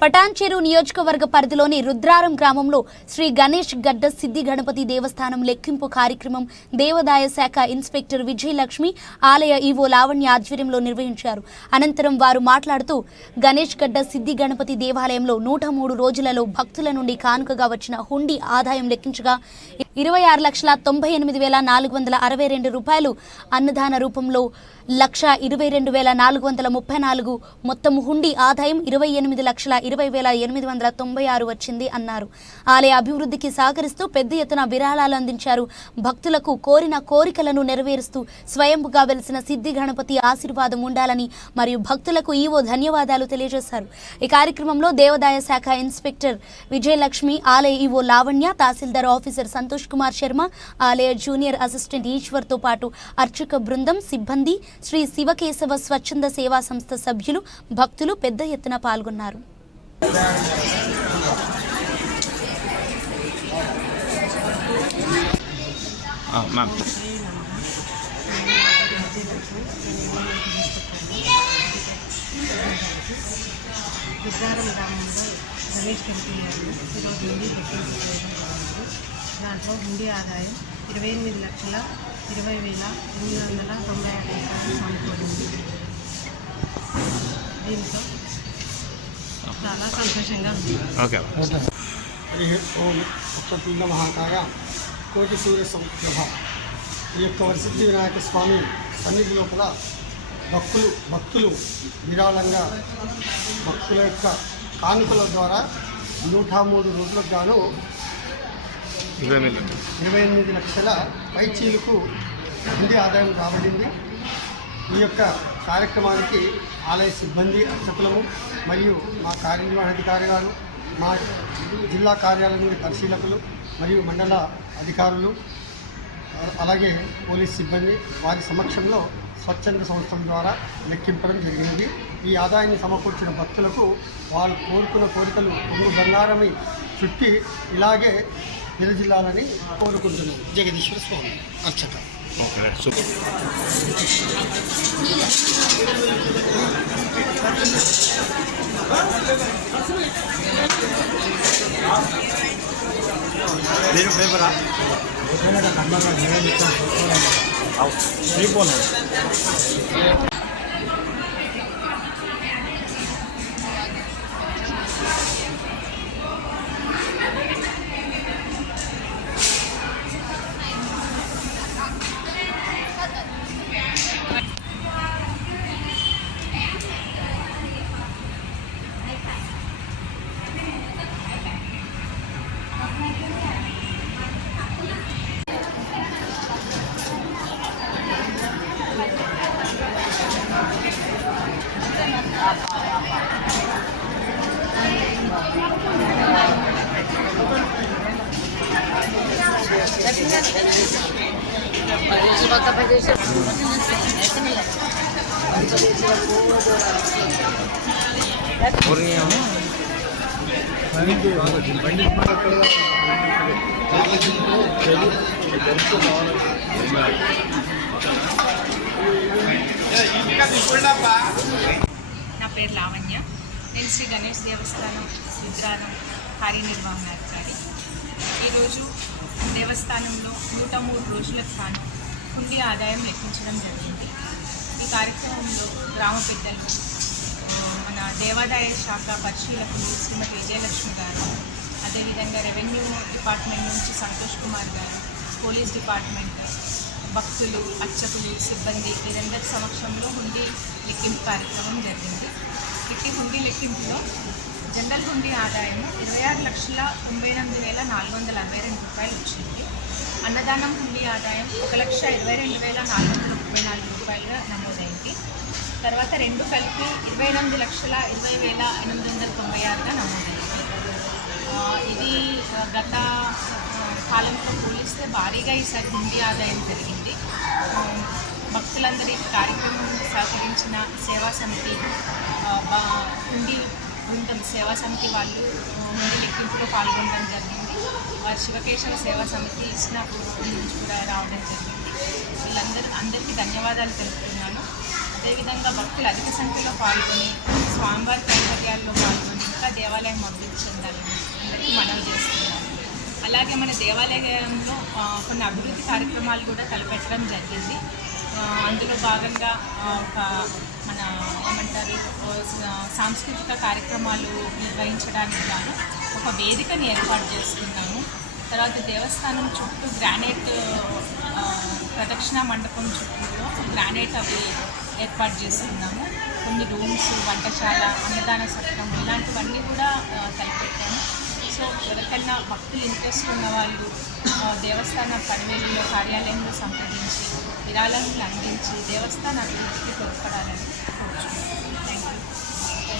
పటాన్చెరు నియోజకవర్గ పరిధిలోని రుద్రారం గ్రామంలో శ్రీ గణేష్ గడ్డ సిద్ధి గణపతి దేవస్థానం లెక్కింపు కార్యక్రమం దేవాదాయ శాఖ ఇన్స్పెక్టర్ విజయలక్ష్మి ఆలయ ఈవో లావణ్య ఆధ్వర్యంలో నిర్వహించారు. అనంతరం వారు మాట్లాడుతూ గణేష్ గడ్డ సిద్ధి గణపతి దేవాలయంలో నూట మూడు రోజులలో భక్తుల నుండి కానుకగా వచ్చిన హుండీ ఆదాయం లెక్కించగా ఇరవై ఆరు లక్షల తొంభై ఎనిమిది వేల నాలుగు వందల అరవై రెండు రూపాయలు అన్నదాన రూపంలో లక్ష ఇరవై రెండు వేల నాలుగు వందల ముప్పై నాలుగు మొత్తం హుండీ ఆదాయం ఇరవై ఎనిమిది లక్షల ఇరవై వేల ఎనిమిది వందల తొంభై ఆరు వచ్చింది అన్నారు. ఆలయ అభివృద్ధికి సహకరిస్తూ పెద్ద ఎత్తున విరాళాలు అందించారు. భక్తులకు కోరిన కోరికలను నెరవేరుస్తూ స్వయంగా వెలిసిన సిద్ధి గణపతి ఆశీర్వాదం ఉండాలని మరియు భక్తులకు ఈవో ధన్యవాదాలు తెలియజేశారు. ఈ కార్యక్రమంలో దేవాదాయ శాఖ ఇన్స్పెక్టర్ విజయలక్ష్మి ఆలయ ఈవో లావణ్య తహసీల్దార్ ఆఫీసర్ సంతోష్ కుమార్ శర్మ ఆలయ జూనియర్ అసిస్టెంట్ ఈశ్వర్తో పాటు అర్చక బృందం సిబ్బంది శ్రీ శివకేశవ స్వచ్ఛంద సేవా సంస్థ సభ్యులు భక్తులు పెద్ద ఎత్తున పాల్గొన్నారు. మ్యామ్ రుద్రారం గ్రామంలో గణేష్ టెంపుల్ గారు ఈరోజు నుండి బుకింగ్ చేయడం జరిగింది దాంట్లో హుండీ ఆదాయం ఇరవై ఎనిమిది లక్షల ఇరవై వేల ఎనిమిది వందల తొంభై ఆరు రూపాయలు సమకూరింది దీంతో చాలా సంతోషంగా ఓకే. హరి ఓం అక్షపిండ మహాకాయ కోటి సూర్య సంప్రభ. ఈ యొక్క వరసిద్ధి వినాయక స్వామి సన్నిధి లోపల భక్తులు భక్తులు విరాళంగా భక్తుల యొక్క కానుకల ద్వారా నూట మూడు రోజులకు గాను ఇరవై ఎనిమిది. లక్షల పైచీలకు ఉండి ఆదాయం రాబడింది. ఈ యొక్క కార్యక్రమానికి ఆలయ సిబ్బంది అర్చకులము మరియు మా కార్యనిర్వహణాధికారి గారు మా జిల్లా కార్యాలయం పరిశీలకులు మరియు మండల అధికారులు అలాగే పోలీస్ సిబ్బంది వారి సమక్షంలో స్వచ్ఛంద సంస్థల ద్వారా లెక్కింపడం జరిగింది. ఈ ఆదాయాన్ని సమకూర్చిన భక్తులకు వాళ్ళు కోరుకున్న కోరికలు కొంగు బంగారమై చుట్టి ఇలాగే నిలజిల్లాలని కోరుకుంటున్నారు జగదీశ్వర స్వామి అర్చక. Okay, so. 내려 빼봐라. 하나가 간만에 내려니까. 아우, 일본에. నా పేరు లావణ్య. నేను శ్రీ గణేష్ దేవస్థానం రుద్రానం కార్యనిర్వహణాధికారి ఈరోజు దేవస్థానంలో నూట మూడు రోజులకు గాను హుండీ ఆదాయం లెక్కించడం జరిగింది. ఈ కార్యక్రమంలో గ్రామ పెద్దలు మన దేవాదాయ శాఖ పరిశీలకులు శ్రీమతి విజయలక్ష్మి గారు అదేవిధంగా రెవెన్యూ డిపార్ట్మెంట్ నుంచి సంతోష్ కుమార్ గారు పోలీస్ డిపార్ట్మెంట్ భక్తులు అర్చకులు సిబ్బంది వీరందరి సమక్షంలో హుండీ లెక్కింపు కార్యక్రమం జరిగింది. ఇట్టి హుండీ లెక్కింపులో జనరల్ హుండీ ఆదాయం ఇరవై ఆరు లక్షల తొంభై ఎనిమిది వేల నాలుగు వందల అరవై రెండు రూపాయలు వచ్చింది. అన్నదానం హుండీ ఆదాయం ఒక లక్ష ఇరవై రెండు వేల నాలుగు వందల ముప్పై నాలుగు రూపాయలుగా నమోదైంది. తర్వాత రెండు కలిపి ఇరవై ఎనిమిది లక్షల ఇరవై వేల ఎనిమిది వందల తొంభై ఆరుగా నమోదైంది. ఇది గత కాలంతో పోలిస్తే భారీగా ఈసారి హుండీ ఆదాయం పెరిగింది. భక్తులందరి కార్యక్రమం సహకరించిన సేవా సమితి హుండీ బృందం సేవా సమితి వాళ్ళు ఆ, లెక్కింపులో పాల్గొనడం జరిగింది. వారి శివకేశవ సేవా సమితి ఇచ్చిన నుంచి కూడా రావడం జరిగింది. వీళ్ళందరూ అందరికీ ధన్యవాదాలు తెలుపుతున్నాను. అదేవిధంగా భక్తులు అధిక సంఖ్యలో పాల్గొని స్వామివారి కైంకర్యాల్లో పాల్గొని ఇంకా దేవాలయం అభివృద్ధి చెందాలని అందరికీ మనవి చేస్తున్నాను. అలాగే మన దేవాలయంలో కొన్ని అభివృద్ధి కార్యక్రమాలు కూడా తలపెట్టడం జరిగింది. అందులో భాగంగా ఒక మన ఏమంటారు సాంస్కృతిక కార్యక్రమాలు నిర్వహించడానికి గాను ఒక వేదికని ఏర్పాటు చేస్తున్నాము తర్వాత దేవస్థానం చుట్టూ గ్రానైట్ ప్రదక్షిణ మండపం చుట్టూలో గ్రానైట్ అవి ఏర్పాటు చేస్తున్నాము కొన్ని రూమ్స్ వంటశాల అన్నదాన సత్రం ఇలాంటివన్నీ కూడా కనిపెట్టాము సో ఎవరికైనా భక్తులు ఇంట్రెస్ట్ ఉన్న వాళ్ళు దేవస్థాన పనివేలులో కార్యాలయంలో సంప్రదించి విరాళాలను అందించి దేవస్థాన అభివృద్ధికి తోడ్పడాలని కోరుచున్నాను